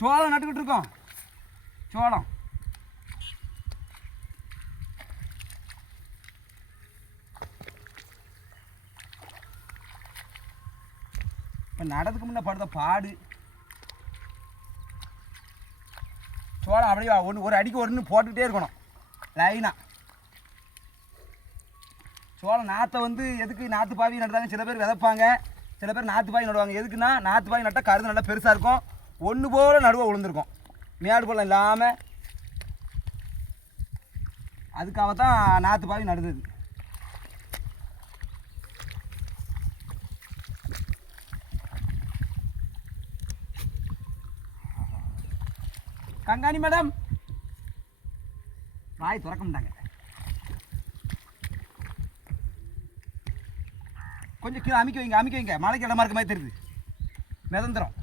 சோளம் நட்டுக்கிட்டு இருக்கோம். சோளம் இப்போ நடதுக்கு முன்னே படுத்த பாடு. சோளம் அப்படியே ஒரு அடிக்கு ஒன்று போட்டுக்கிட்டே இருக்கணும் லைனாக. சோளம் நாற்றை வந்து எதுக்கு நாற்று பாவி நடுறாங்க, சில பேர் விதைப்பாங்க, சில பேர் நாற்று பாவி நடுவாங்க. எதுக்குன்னா நாற்று பாவி நட்டால் கருது நல்லா பெருசாக இருக்கும், ஒன்று போல் நடுவாக விழுந்திருக்கும், மேடு போல் இல்லாமல். அதுக்காக தான் நாற்று பாவி நடுது. கங்காணி மேடம் வாய் திறக்க மாட்டாங்க. கொஞ்சம் கீழே அமைக்க வைங்க, மலைக்கு இடமா இருக்க மாதிரி தெரியுது, மிதந்துடும்.